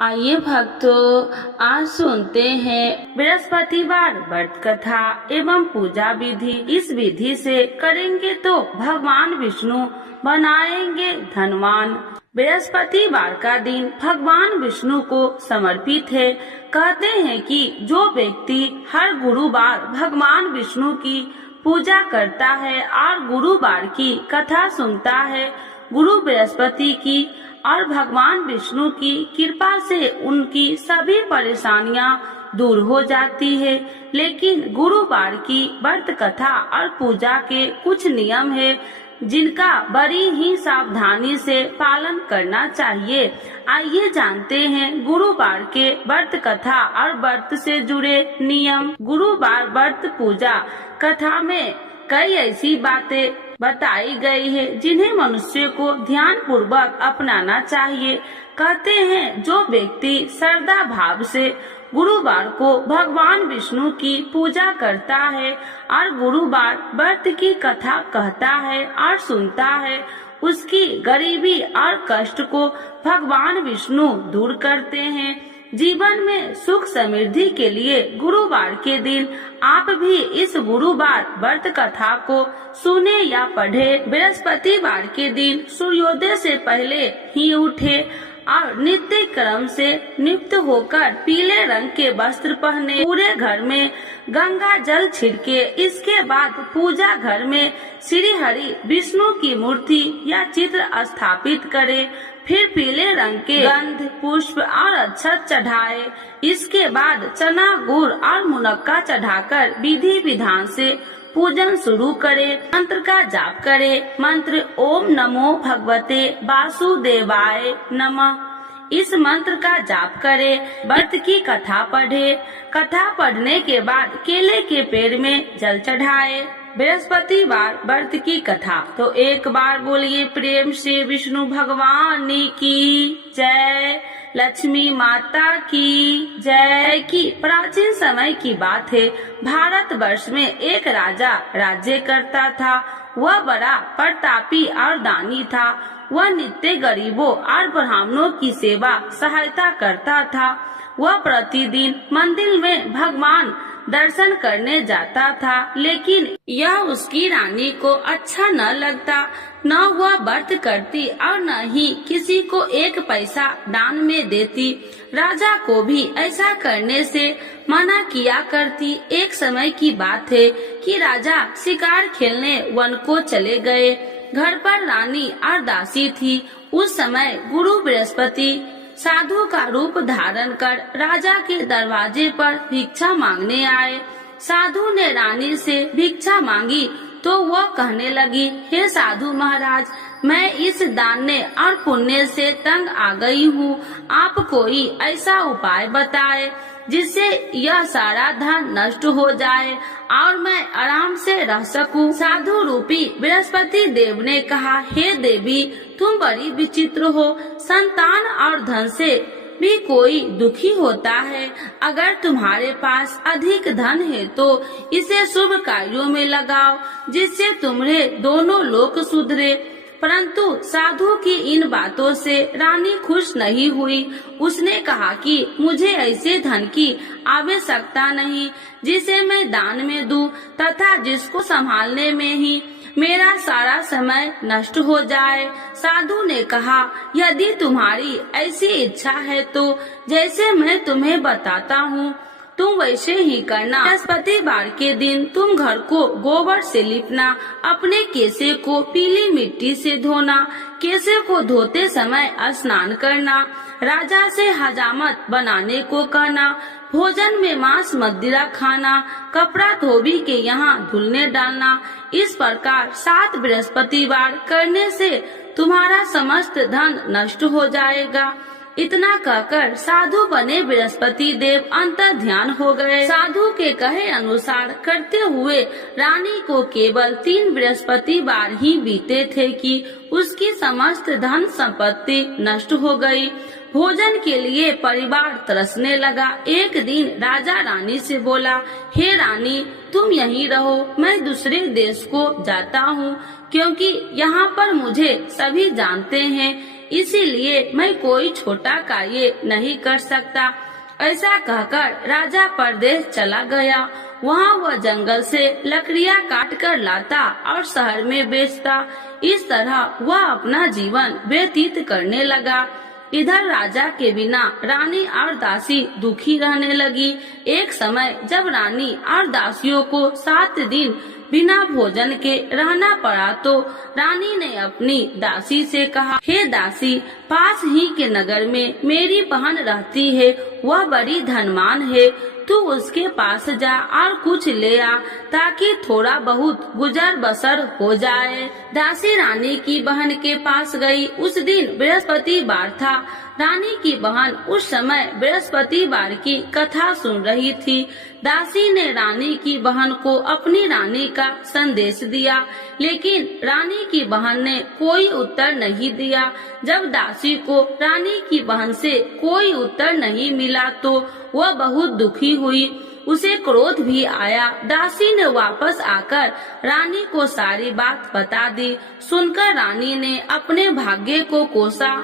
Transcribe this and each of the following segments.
आइए भक्तों, आज सुनते हैं बृहस्पतिवार व्रत कथा एवं पूजा विधि। इस विधि से करेंगे तो भगवान विष्णु बनाएंगे धनवान। बृहस्पतिवार का दिन भगवान विष्णु को समर्पित है। कहते हैं कि जो व्यक्ति हर गुरुवार भगवान विष्णु की पूजा करता है और गुरुवार की कथा सुनता है, गुरु बृहस्पति की और भगवान विष्णु की कृपा से उनकी सभी परेशानियां दूर हो जाती है। लेकिन गुरुवार की व्रत कथा और पूजा के कुछ नियम है जिनका बड़ी ही सावधानी से पालन करना चाहिए। आइए जानते हैं गुरुवार के व्रत कथा और व्रत से जुड़े नियम। गुरुवार व्रत पूजा कथा में कई ऐसी बातें बताई गई है जिन्हें मनुष्य को ध्यान पूर्वक अपनाना चाहिए। कहते हैं जो व्यक्ति श्रद्धा भाव से गुरुवार को भगवान विष्णु की पूजा करता है और गुरुवार व्रत की कथा कहता है और सुनता है, उसकी गरीबी और कष्ट को भगवान विष्णु दूर करते हैं। जीवन में सुख समृद्धि के लिए गुरुवार के दिन आप भी इस गुरुवार व्रत कथा को सुने या पढ़े। बृहस्पतिवार के दिन सूर्योदय से पहले ही उठे और नित्य क्रम से नियुक्त होकर पीले रंग के वस्त्र पहने, पूरे घर में गंगा जल छिड़के। इसके बाद पूजा घर में श्री हरि विष्णु की मूर्ति या चित्र स्थापित करे। फिर पीले रंग के गंध, पुष्प और अक्षत चढ़ाए। इसके बाद चना, गुड़ और मुनक्का चढ़ाकर विधि विधान से पूजन शुरू करे। मंत्र का जाप करे। मंत्र ओम नमो भगवते वासुदेवाय नमः। इस मंत्र का जाप करे। व्रत की कथा पढ़े। कथा पढ़ने के बाद केले के पेड़ में जल चढ़ाए। बृहस्पतिवार व्रत की कथा। तो एक बार बोलिए प्रेम से विष्णु भगवान की जय, लक्ष्मी माता की जय। की प्राचीन समय की बात है। भारत वर्ष में एक राजा राज्य करता था। वह बड़ा प्रतापी और दानी था। वह नित्य गरीबों और ब्राह्मणों की सेवा सहायता करता था। वह प्रतिदिन मंदिर में भगवान दर्शन करने जाता था, लेकिन यह उसकी रानी को अच्छा न लगता। न वह व्रत करती और न ही किसी को एक पैसा दान में देती। राजा को भी ऐसा करने से मना किया करती। एक समय की बात है कि राजा शिकार खेलने वन को चले गए। घर पर रानी और दासी थी। उस समय गुरु बृहस्पति साधु का रूप धारण कर राजा के दरवाजे पर भिक्षा मांगने आए। साधु ने रानी से भिक्षा मांगी तो वह कहने लगी, हे साधु महाराज, मैं इस दान और पुण्य से तंग आ गई हूँ। आप कोई ऐसा उपाय बताए जिससे यह सारा धन नष्ट हो जाए और मैं आराम से रह सकूं। साधु रूपी बृहस्पति देव ने कहा, हे देवी, तुम बड़ी विचित्र हो। संतान और धन से भी कोई दुखी होता है। अगर तुम्हारे पास अधिक धन है तो इसे शुभ कार्यों में लगाओ जिससे तुम्हारे दोनों लोक सुधरे। परंतु साधु की इन बातों से रानी खुश नहीं हुई। उसने कहा कि मुझे ऐसे धन की आवश्यकता नहीं जिसे मैं दान में दूं तथा जिसको संभालने में ही मेरा सारा समय नष्ट हो जाए। साधु ने कहा, यदि तुम्हारी ऐसी इच्छा है तो जैसे मैं तुम्हें बताता हूँ तुम वैसे ही करना। बृहस्पतिवार के दिन तुम घर को गोबर से लिपना, अपने केसे को पीली मिट्टी से धोना, केसे को धोते समय स्नान करना, राजा से हजामत बनाने को कहना, भोजन में मांस मदिरा खाना, कपड़ा धोबी के यहाँ धुलने डालना। इस प्रकार 7 बृहस्पतिवार करने से तुम्हारा समस्त धन नष्ट हो जाएगा। इतना कहकर साधु बने बृहस्पति देव अंतर ध्यान हो गए। साधु के कहे अनुसार करते हुए रानी को केवल 3 बृहस्पतिवार ही बीते थे कि उसकी समस्त धन संपत्ति नष्ट हो गई। भोजन के लिए परिवार तरसने लगा। एक दिन राजा रानी से बोला, हे रानी, तुम यहीं रहो, मैं दूसरे देश को जाता हूँ, क्योंकि यहाँ पर मुझे सभी जानते हैं। इसीलिए मैं कोई छोटा कार्य नहीं कर सकता। ऐसा कहकर राजा परदेश चला गया। वहाँ वह जंगल से लकड़ियाँ काट कर लाता और शहर में बेचता। इस तरह वह अपना जीवन व्यतीत करने लगा। इधर राजा के बिना रानी और दासी दुखी रहने लगी। एक समय जब रानी और दासियों को 7 दिन बिना भोजन के रहना पड़ा तो रानी ने अपनी दासी से कहा, हे दासी, पास ही के नगर में मेरी बहन रहती है, वह बड़ी धनवान है, तू उसके पास जा और कुछ ले आ ताकि थोड़ा बहुत गुजर बसर हो जाए। दासी रानी की बहन के पास गई। उस दिन बृहस्पतिवार था। रानी की बहन उस समय बृहस्पतिवार की कथा सुन रही थी। दासी ने रानी की बहन को अपनी रानी का संदेश दिया, लेकिन रानी की बहन ने कोई उत्तर नहीं दिया। जब दासी को रानी की बहन से कोई उत्तर नहीं मिला तो वह बहुत दुखी हुई। उसे क्रोध भी आया। दासी ने वापस आकर रानी को सारी बात बता दी। सुनकर रानी ने अपने भाग्य को कोसा।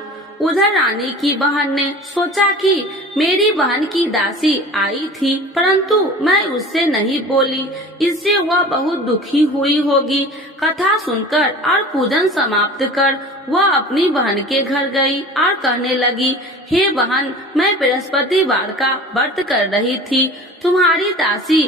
उधर रानी की बहन ने सोचा कि मेरी बहन की दासी आई थी, परंतु मैं उससे नहीं बोली, इससे वह बहुत दुखी हुई होगी। कथा सुनकर और पूजन समाप्त कर वह अपनी बहन के घर गई और कहने लगी, हे बहन, मैं बृहस्पतिवार का व्रत कर रही थी, तुम्हारी दासी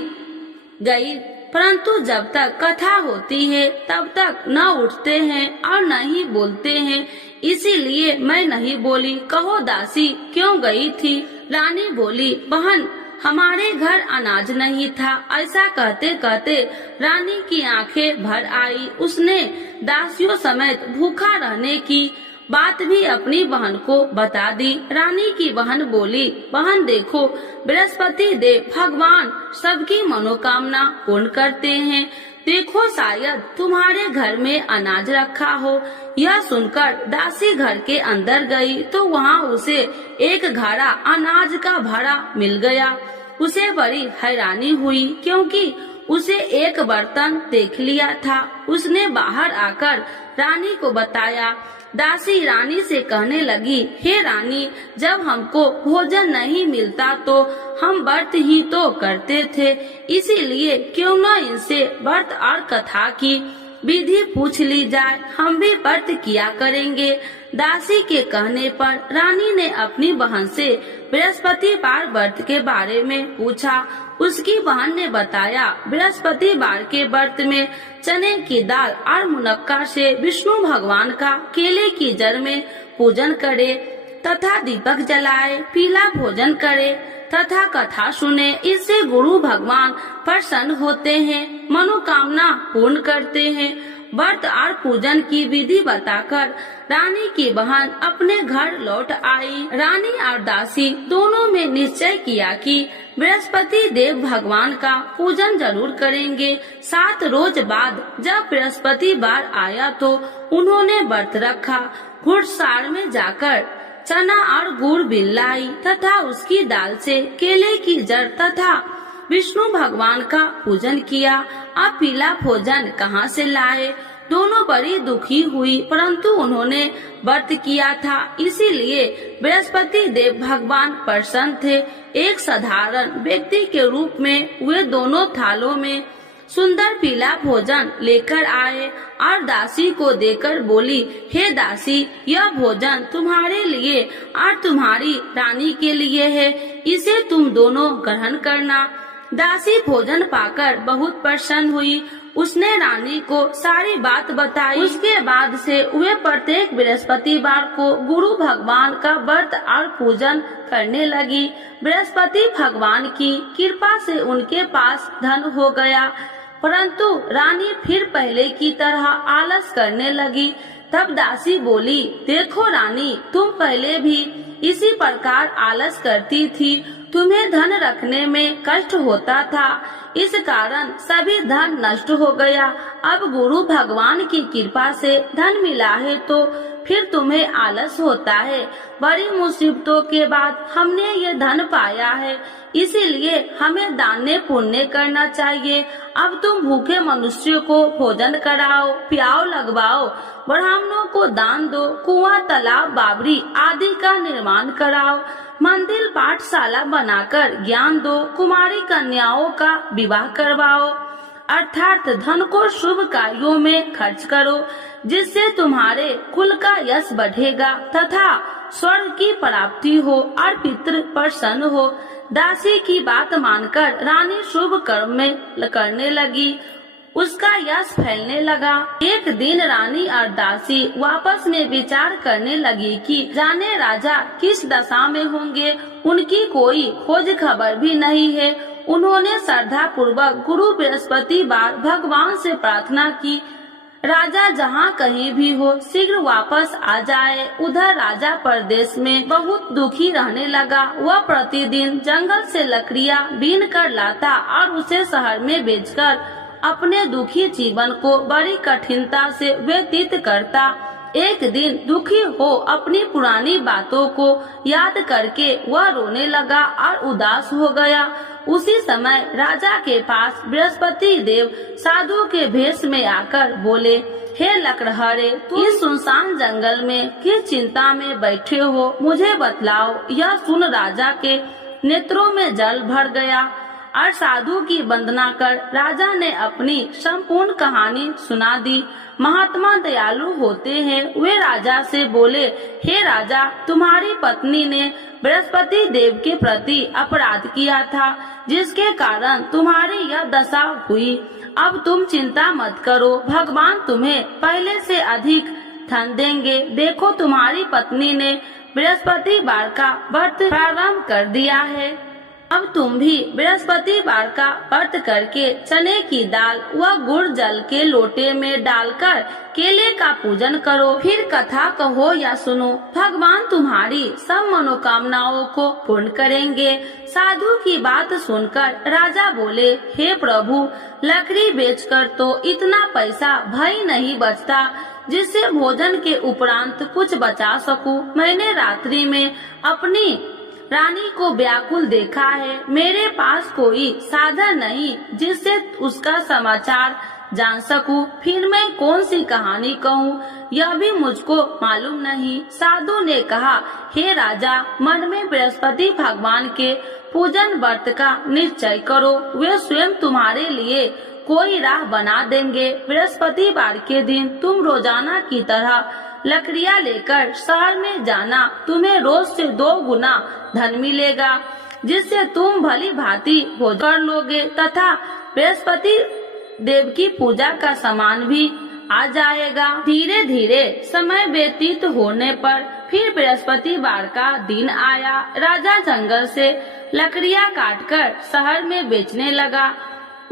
गई, परंतु जब तक कथा होती है तब तक न उठते हैं और न ही बोलते हैं, इसीलिए मैं नहीं बोली। कहो दासी क्यों गई थी? रानी बोली, बहन, हमारे घर अनाज नहीं था। ऐसा कहते कहते रानी की आंखें भर आई। उसने दासियों समेत भूखा रहने की बात भी अपनी बहन को बता दी। रानी की बहन बोली, बहन देखो, बृहस्पति देव भगवान सबकी मनोकामना पूर्ण करते हैं। देखो, शायद तुम्हारे घर में अनाज रखा हो। यह सुनकर दासी घर के अंदर गई तो वहाँ उसे एक घड़ा अनाज का भरा मिल गया। उसे बड़ी हैरानी हुई क्योंकि उसे एक बर्तन देख लिया था। उसने बाहर आकर रानी को बताया। दासी रानी से कहने लगी, हे रानी, जब हमको भोजन नहीं मिलता तो हम व्रत ही तो करते थे, इसीलिए क्यों न इनसे व्रत और कथा की विधि पूछ ली जाए, हम भी व्रत किया करेंगे। दासी के कहने पर रानी ने अपनी बहन से बृहस्पतिवार व्रत के बारे में पूछा। उसकी बहन ने बताया, बृहस्पतिवार के व्रत में चने की दाल और मुनक्का से विष्णु भगवान का केले की जड़ में पूजन करे तथा दीपक जलाए, पीला भोजन करे तथा कथा सुने। इससे गुरु भगवान प्रसन्न होते हैं, मनोकामना पूर्ण करते हैं। व्रत और पूजन की विधि बताकर रानी की बहन अपने घर लौट आई। रानी और दासी दोनों में निश्चय किया कि बृहस्पति देव भगवान का पूजन जरूर करेंगे। 7 रोज बाद जब बृहस्पतिवार आया तो उन्होंने व्रत रखा। घुड़सार में जाकर चना और गुड़ बिन लाई तथा उसकी दाल से केले की जड़ तथा विष्णु भगवान का पूजन किया। अब पीला भोजन कहाँ से लाए? दोनों बड़ी दुखी हुई, परंतु उन्होंने व्रत किया था, इसीलिए बृहस्पति देव भगवान प्रसन्न थे। एक साधारण व्यक्ति के रूप में वे दोनों थालों में सुंदर पीला भोजन लेकर आए और दासी को देकर बोली, हे दासी, यह भोजन तुम्हारे लिए और तुम्हारी रानी के लिए है, इसे तुम दोनों ग्रहण करना। दासी भोजन पाकर बहुत प्रसन्न हुई। उसने रानी को सारी बात बताई। उसके बाद से वे प्रत्येक बृहस्पतिवार को गुरु भगवान का व्रत और पूजन करने लगी। बृहस्पति भगवान की कृपा से उनके पास धन हो गया, परंतु रानी फिर पहले की तरह आलस करने लगी। तब दासी बोली, देखो रानी, तुम पहले भी इसी प्रकार आलस करती थी, तुम्हें धन रखने में कष्ट होता था, इस कारण सभी धन नष्ट हो गया। अब गुरु भगवान की कृपा से धन मिला है तो फिर तुम्हें आलस होता है। बड़ी मुसीबतों के बाद हमने ये धन पाया है, इसीलिए हमें दान पुण्य करना चाहिए। अब तुम भूखे मनुष्य को भोजन कराओ, प्याव लगवाओ, ब्राह्मणों को दान दो, कुआं, तालाब, बावड़ी आदि का निर्माण कराओ, मंदिर, पाठशाला बनाकर ज्ञान दो, कुमारी कन्याओं का विवाह करवाओ, अर्थात धन को शुभ कार्यों में खर्च करो, जिससे तुम्हारे कुल का यश बढ़ेगा तथा स्वर्ग की प्राप्ति हो और पितृ प्रसन्न हो। दासी की बात मानकर रानी शुभ कर्म में करने लगी, उसका यश फैलने लगा। एक दिन रानी और दासी आपस में विचार करने लगी कि जाने राजा किस दशा में होंगे, उनकी कोई खोज खबर भी नहीं है। उन्होंने श्रद्धा पूर्वक गुरु बृहस्पतिवार भगवान से प्रार्थना की, राजा जहाँ कहीं भी हो शीघ्र वापस आ जाए। उधर राजा परदेश में बहुत दुखी रहने लगा। वह प्रतिदिन जंगल से लकड़ियाँ बीन कर लाता और उसे शहर में बेचकर अपने दुखी जीवन को बड़ी कठिनता से व्यतीत करता। एक दिन दुखी हो अपनी पुरानी बातों को याद करके वह रोने लगा और उदास हो गया। उसी समय राजा के पास बृहस्पति देव साधु के भेष में आकर बोले, हे लकड़हारे, तुम इस सुनसान जंगल में किस चिंता में बैठे हो, मुझे बतलाओ। यह सुन राजा के नेत्रों में जल भर गया और साधु की वंदना कर राजा ने अपनी संपूर्ण कहानी सुना दी। महात्मा दयालु होते हैं। वे राजा से बोले, हे राजा, तुम्हारी पत्नी ने बृहस्पति देव के प्रति अपराध किया था, जिसके कारण तुम्हारी यह दशा हुई। अब तुम चिंता मत करो, भगवान तुम्हें पहले से अधिक धन देंगे। देखो, तुम्हारी पत्नी ने बृहस्पतिवार का व्रत प्रारंभ कर दिया है। अब तुम भी बृहस्पतिवार का व्रत करके चने की दाल व गुड़ जल के लोटे में डालकर केले का पूजन करो। फिर कथा कहो या सुनो, भगवान तुम्हारी सब मनोकामनाओं को पूर्ण करेंगे। साधु की बात सुनकर राजा बोले, हे प्रभु, लकड़ी बेचकर तो इतना पैसा भई नहीं बचता जिससे भोजन के उपरांत कुछ बचा सकूं। मैंने रात्रि में अपनी रानी को व्याकुल देखा है। मेरे पास कोई साधन नहीं जिससे उसका समाचार जान सकूं। फिर मैं कौन सी कहानी कहूँ, यह भी मुझको मालूम नहीं। साधु ने कहा, हे राजा, मन में बृहस्पति भगवान के पूजन व्रत का निश्चय करो। वे स्वयं तुम्हारे लिए कोई राह बना देंगे। बृहस्पतिवार के दिन तुम रोजाना की तरह लकड़ियाँ लेकर शहर में जाना। तुम्हें रोज से 2 गुना धन मिलेगा, जिससे तुम भली भांति भोजन कर लोगे तथा बृहस्पति देव की पूजा का सामान भी आ जाएगा। धीरे धीरे समय व्यतीत होने पर फिर बृहस्पतिवार का दिन आया। राजा जंगल से लकड़ियाँ काटकर शहर में बेचने लगा।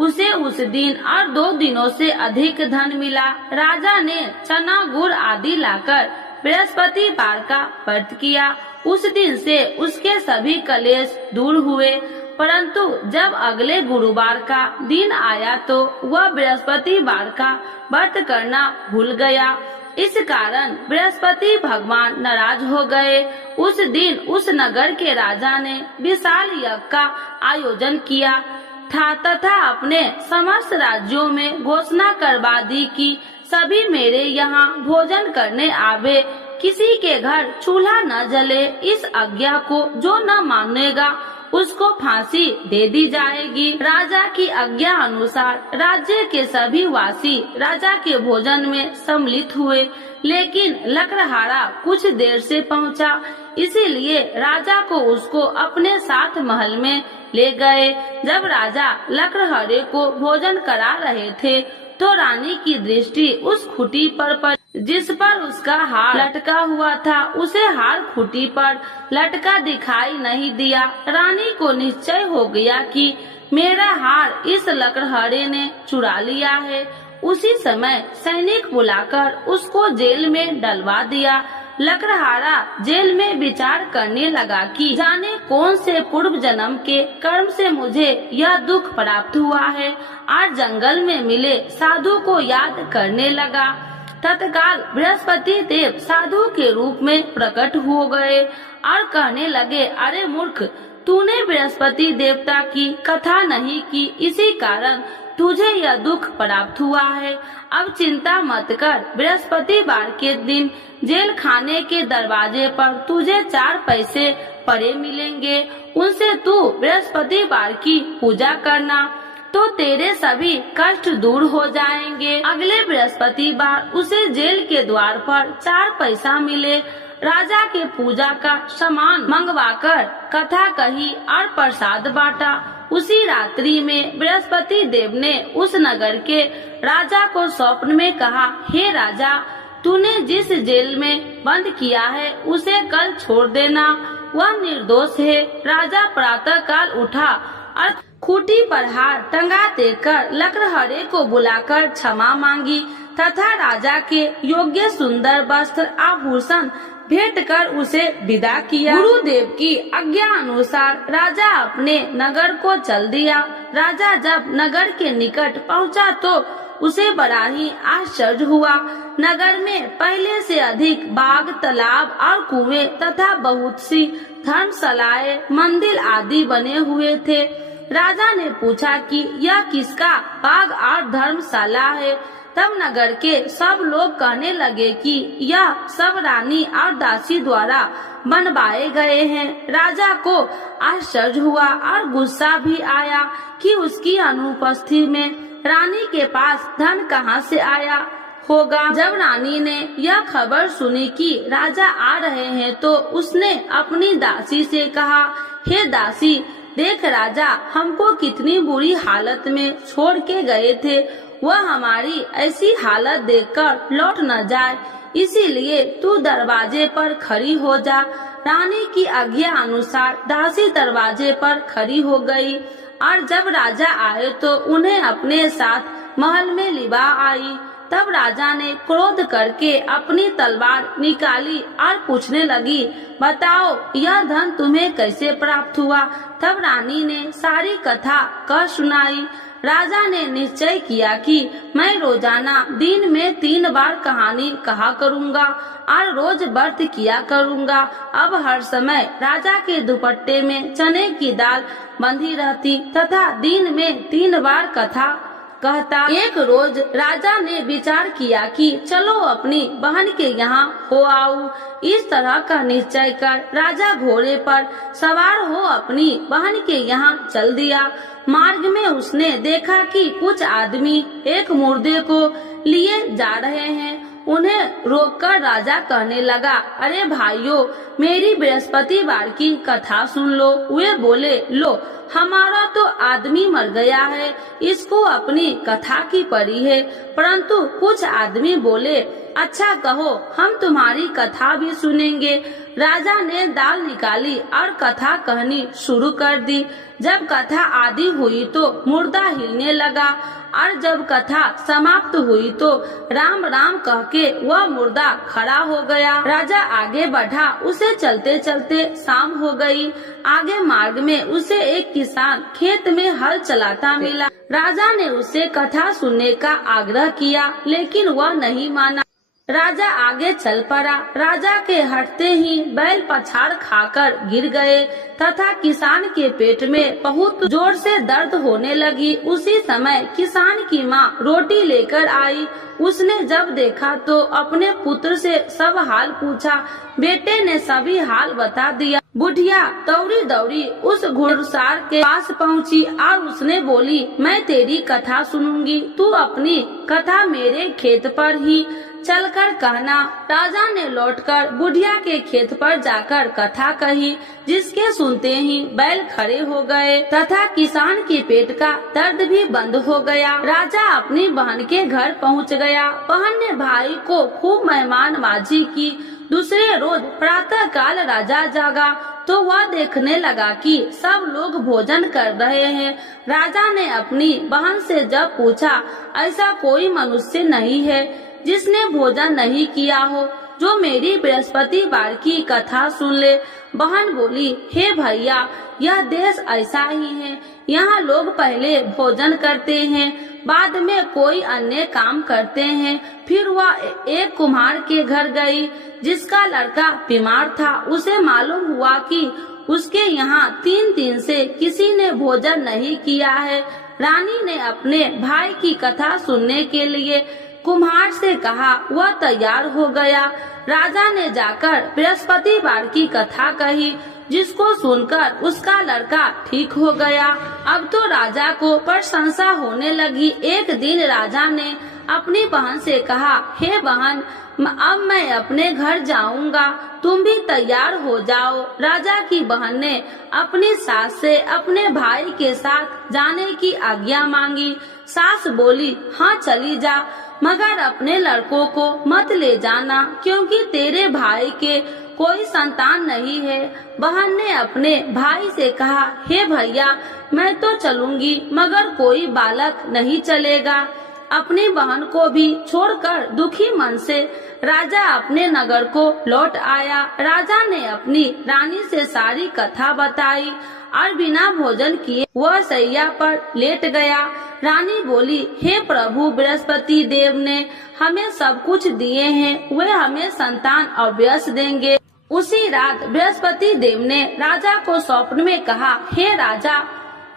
उसे उस दिन और 2 दिनों से अधिक धन मिला। राजा ने चना, गुड़ आदि लाकर बृहस्पतिवार का व्रत किया। उस दिन से उसके सभी कलेश दूर हुए। परंतु जब अगले गुरुवार का दिन आया तो वह बृहस्पतिवार का व्रत करना भूल गया। इस कारण बृहस्पति भगवान नाराज हो गए। उस दिन उस नगर के राजा ने विशाल यज्ञ का आयोजन किया था तथा अपने समस्त राज्यों में घोषणा करवा दी कि सभी मेरे यहाँ भोजन करने आवे, किसी के घर चूल्हा न जले। इस आज्ञा को जो न मानेगा उसको फांसी दे दी जाएगी। राजा की आज्ञा अनुसार राज्य के सभी वासी राजा के भोजन में सम्मिलित हुए, लेकिन लकड़हारा कुछ देर से पहुंचा, इसीलिए राजा को उसको अपने साथ महल में ले गए। जब राजा लकड़हारे को भोजन करा रहे थे तो रानी की दृष्टि उस खूंटी पर पड़ी जिस पर उसका हार लटका हुआ था। उसे हार खूंटी पर लटका दिखाई नहीं दिया। रानी को निश्चय हो गया कि मेरा हार इस लकड़हारे ने चुरा लिया है। उसी समय सैनिक बुलाकर उसको जेल में डलवा दिया। लकड़हारा जेल में विचार करने लगा कि जाने कौन से पूर्व जन्म के कर्म से मुझे यह दुख प्राप्त हुआ है, और जंगल में मिले साधु को याद करने लगा। तत्काल बृहस्पति देव साधु के रूप में प्रकट हो गए और कहने लगे, अरे मूर्ख, तूने बृहस्पति देवता की कथा नहीं की, इसी कारण तुझे यह दुख प्राप्त हुआ है। अब चिंता मत कर, बृहस्पतिवार के दिन जेल खाने के दरवाजे पर तुझे 4 पैसे पड़े मिलेंगे, उनसे तू बृहस्पतिवार की पूजा करना तो तेरे सभी कष्ट दूर हो जाएंगे। अगले बृहस्पतिवार उसे जेल के द्वार पर 4 पैसा मिले। राजा के पूजा का सामान मंगवाकर कथा कही और प्रसाद बांटा। उसी रात्रि में बृहस्पति देव ने उस नगर के राजा को स्वप्न में कहा, हे राजा, तूने जिस जेल में बंद किया है उसे कल छोड़ देना, वह निर्दोष है। राजा प्रातः काल उठा और खूंटी पर हार टंगा देकर लकड़हारे को बुलाकर क्षमा मांगी तथा राजा के योग्य सुंदर वस्त्र आभूषण भेंट कर उसे विदा किया। गुरुदेव की आज्ञा अनुसार राजा अपने नगर को चल दिया। राजा जब नगर के निकट पहुंचा तो उसे बड़ा ही आश्चर्य हुआ। नगर में पहले से अधिक बाग, तालाब और कुएं तथा बहुत सी धर्मशालाएं, मंदिर आदि बने हुए थे। राजा ने पूछा कि यह किसका बाग और धर्मशाला है। तब नगर के सब लोग कहने लगे कि यह सब रानी और दासी द्वारा बनवाए गए हैं। राजा को आश्चर्य हुआ और गुस्सा भी आया कि उसकी अनुपस्थिति में रानी के पास धन कहां से आया होगा। जब रानी ने यह खबर सुनी कि राजा आ रहे हैं तो उसने अपनी दासी से कहा, हे दासी, देख राजा हमको कितनी बुरी हालत में छोड़ के गए थे, वह हमारी ऐसी हालत देखकर लौट न जाए, इसीलिए तू दरवाजे पर खड़ी हो जा। रानी की आज्ञा अनुसार दासी दरवाजे पर खड़ी हो गई और जब राजा आए तो उन्हें अपने साथ महल में लिवा आई। तब राजा ने क्रोध करके अपनी तलवार निकाली और पूछने लगी, बताओ यह धन तुम्हें कैसे प्राप्त हुआ। तब रानी ने सारी कथा कह सुनाई। राजा ने निश्चय किया कि मैं रोजाना दिन में 3 बार कहानी कहा करूँगा और रोज व्रत किया करूँगा। अब हर समय राजा के दुपट्टे में चने की दाल बंधी रहती तथा दिन में 3 बार कथा कहता। एक रोज राजा ने विचार किया कि चलो अपनी बहन के यहाँ हो आऊं। इस तरह का निश्चय कर राजा घोड़े पर सवार हो अपनी बहन के यहाँ चल दिया। मार्ग में उसने देखा कि कुछ आदमी एक मुर्दे को लिए जा रहे हैं। उन्हें रोककर राजा कहने लगा, अरे भाइयों, मेरी बृहस्पतिवार की कथा सुन लो। वे बोले, लो, हमारा तो आदमी मर गया है, इसको अपनी कथा की पड़ी है। परंतु कुछ आदमी बोले, अच्छा कहो, हम तुम्हारी कथा भी सुनेंगे। राजा ने दाल निकाली और कथा कहनी शुरू कर दी। जब कथा आदि हुई तो मुर्दा हिलने लगा और जब कथा समाप्त हुई तो राम राम कह के वह मुर्दा खड़ा हो गया। राजा आगे बढ़ा, उसे चलते चलते शाम हो गई। आगे मार्ग में उसे एक किसान खेत में हल चलाता मिला। राजा ने उसे कथा सुनने का आग्रह किया, लेकिन वह नहीं माना। राजा आगे चल पड़ा। राजा के हटते ही बैल पछाड़ खाकर गिर गए तथा किसान के पेट में बहुत जोर से दर्द होने लगी। उसी समय किसान की माँ रोटी लेकर आई। उसने जब देखा तो अपने पुत्र से सब हाल पूछा। बेटे ने सभी हाल बता दिया। बुढ़िया दौड़ी दौड़ी उस घुड़सवार के पास पहुँची और उसने बोली, मैं तेरी कथा सुनूंगी, तू अपनी कथा मेरे खेत पर ही चलकर कहना। राजा ने लौटकर बुढ़िया के खेत पर जाकर कथा कही, जिसके सुनते ही बैल खड़े हो गए तथा किसान के पेट का दर्द भी बंद हो गया। राजा अपनी बहन के घर पहुंच गया। बहन ने भाई को खूब मेहमानबाजी की। दूसरे रोज प्रातः काल राजा जागा तो वह देखने लगा कि सब लोग भोजन कर रहे हैं। राजा ने अपनी बहन से जब पूछा, ऐसा कोई मनुष्य नहीं है जिसने भोजन नहीं किया हो, जो मेरी बृहस्पतिवार की कथा सुन ले। बहन बोली, हे भैया, यह देश ऐसा ही है। यहाँ लोग पहले भोजन करते हैं, बाद में कोई अन्य काम करते हैं। फिर वह एक कुम्हार के घर गई जिसका लड़का बीमार था। उसे मालूम हुआ कि उसके यहाँ 3 दिन से किसी ने भोजन नहीं किया है। रानी ने अपने भाई की कथा सुनने के लिए कुम्हार से कहा। वह तैयार हो गया। राजा ने जाकर बृहस्पतिवार की कथा कही, जिसको सुनकर उसका लड़का ठीक हो गया। अब तो राजा को प्रशंसा होने लगी। एक दिन राजा ने अपनी बहन से कहा, हे बहन, अब मैं अपने घर जाऊंगा, तुम भी तैयार हो जाओ। राजा की बहन ने अपनी सास से अपने भाई के साथ जाने की आज्ञा मांगी। सास बोली, हाँ चली जा, मगर अपने लड़कों को मत ले जाना, क्योंकि तेरे भाई के कोई संतान नहीं है। बहन ने अपने भाई से कहा, हे भैया, मैं तो चलूंगी, मगर कोई बालक नहीं चलेगा। अपनी बहन को भी छोड़कर दुखी मन से राजा अपने नगर को लौट आया। राजा ने अपनी रानी से सारी कथा बताई और बिना भोजन किए वह सैया पर लेट गया। रानी बोली, हे प्रभु, बृहस्पति देव ने हमें सब कुछ दिए हैं, वे हमें संतान अवश्य देंगे। उसी रात बृहस्पति देव ने राजा को स्वप्न में कहा, हे राजा,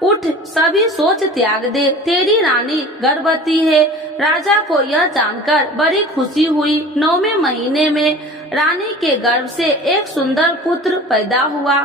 उठ, सभी सोच त्याग दे, तेरी रानी गर्भवती है। राजा को यह जानकर बड़ी खुशी हुई। 9वें महीने में रानी के गर्भ से एक सुंदर पुत्र पैदा हुआ।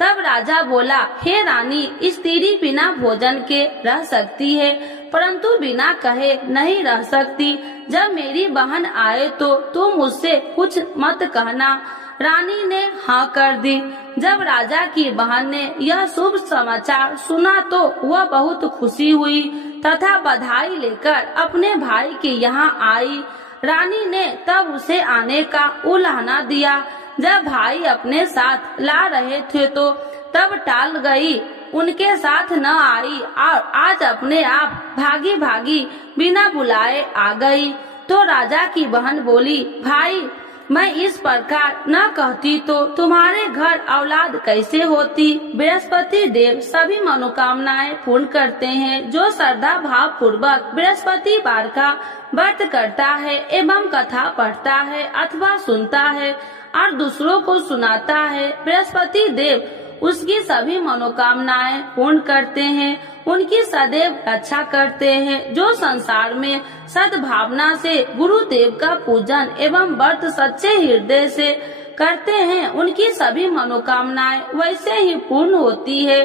तब राजा बोला, हे रानी, स्त्री बिना भोजन के रह सकती है, परंतु बिना कहे नहीं रह सकती। जब मेरी बहन आए तो तुम मुझसे कुछ मत कहना। रानी ने हाँ कर दी। जब राजा की बहन ने यह शुभ समाचार सुना तो वह बहुत खुशी हुई तथा बधाई लेकर अपने भाई के यहाँ आई। रानी ने तब उसे आने का उलाहना दिया। जब भाई अपने साथ ला रहे थे तो तब टाल गई, उनके साथ न आई और आज अपने आप भागी भागी बिना बुलाए आ गई। तो राजा की बहन बोली, भाई, मैं इस प्रकार न कहती तो तुम्हारे घर औलाद कैसे होती। बृहस्पति देव सभी मनोकामनाएं पूर्ण करते हैं। जो श्रद्धा भाव पूर्वक बृहस्पतिवार का व्रत करता है एवं कथा पढ़ता है अथवा सुनता है और दूसरों को सुनाता है, बृहस्पति देव उसकी सभी मनोकामनाएं पूर्ण करते हैं, उनकी सदैव रक्षा करते हैं। जो संसार में सद्भावना से गुरुदेव का पूजन एवं व्रत सच्चे हृदय से करते हैं, उनकी सभी मनोकामनाएं वैसे ही पूर्ण होती है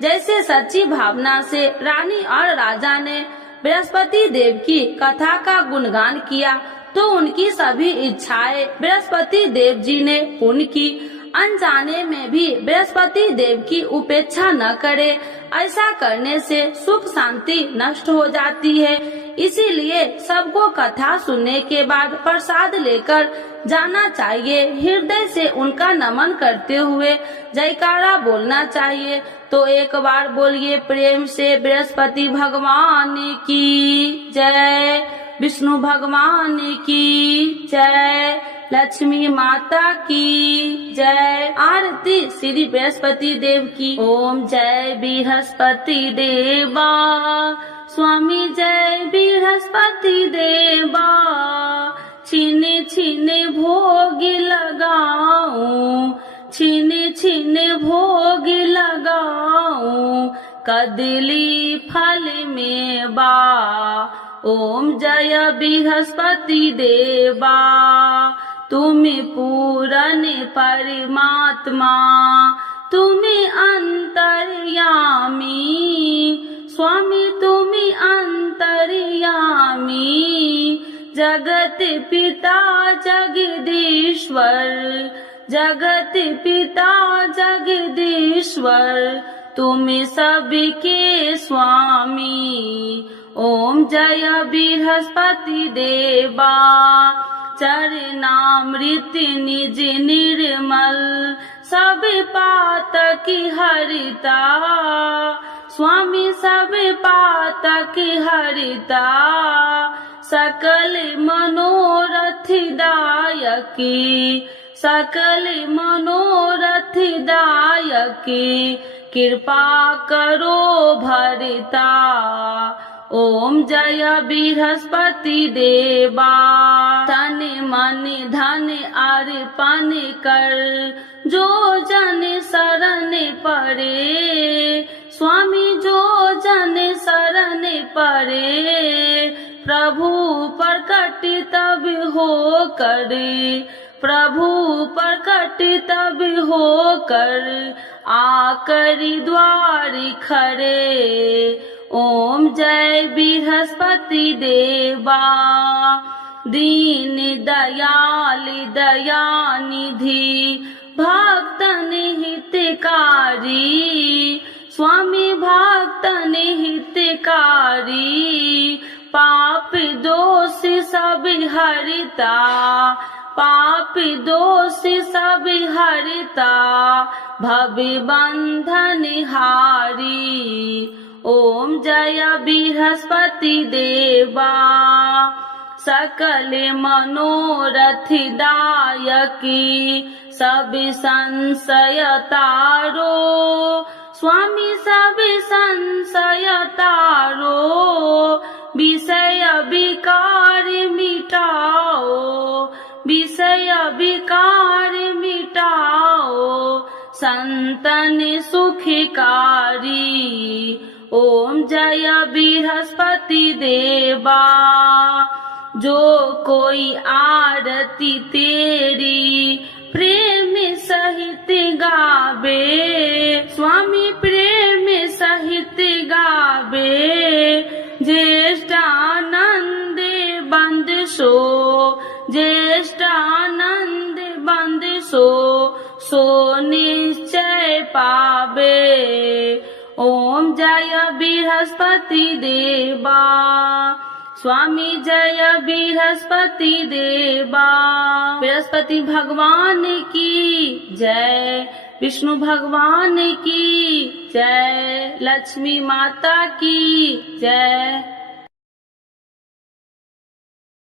जैसे सच्ची भावना से रानी और राजा ने बृहस्पति देव की कथा का गुणगान किया तो उनकी सभी इच्छाएं बृहस्पति देव जी ने पूर्ण की। अनजाने में भी बृहस्पति देव की उपेक्षा न करे, ऐसा करने से सुख शांति नष्ट हो जाती है। इसीलिए सबको कथा सुनने के बाद प्रसाद लेकर जाना चाहिए। हृदय से उनका नमन करते हुए जयकारा बोलना चाहिए। तो एक बार बोलिए प्रेम से, बृहस्पति भगवान की जय, विष्णु भगवान की जय, लक्ष्मी माता की जय। आरती श्री बृहस्पति देव की। ओम जय बृहस्पति देवा, स्वामी जय बृहस्पति देवा। छीने छीने भोग लगाऊं, छीने छीने भोग लगाऊं, कदली फल में बा। ओम जय बृहस्पति देवा, तुम्हें पूरन परमात्मा, तुम्हें अंतर्यामी, स्वामी तुम्हें अंतर्यामी। जगत पिता जगदीश्वर, जगत पिता जगदीश्वर, तुम्हें सबके स्वामी। ओम जय बृहस्पति देवा, चरणामृत निज निर्मल, सब पातक हरिता, स्वामी सब पातक हरिता। सकल मनोरथ दायकी, सकल मनोरथ दायकी, कृपा करो भरता। ओम जय बृहस्पति देवा। तन मन धन अर्पण कर जो जन शरण पड़े। स्वामी जो जन शरण पड़े प्रभु प्रकट तब हो करे। प्रभु प्रकट तब हो कर आकर द्वार खड़े। ओम जय बृहस्पति देवा। दीन दयाल दया निधि भक्तन हितकारी। स्वामी भक्तन हितकारी पाप दोष सब हरता। पाप दोष सब हरता भव बंधन हारी। ओम जय बृहस्पति देवा। सकल मनोरथ दायकी सब संशय तारो। स्वामी सब संशय तारो विषय विकार मिटाओ। विषय विकार मिटाओ संतन सुखकारी। ओम जय बृहस्पति देवा। जो कोई आरती तेरी प्रेम सहित गावे। स्वामी प्रेम सहित गावे ज्येष्ठानंद बंद सो। ज्येष्ठानंद बंद सो निश्चय पावे। ओम जय बृहस्पति देवा। स्वामी जय बृहस्पति देवा। बृहस्पति भगवान की जय। विष्णु भगवान की जय। लक्ष्मी माता की जय।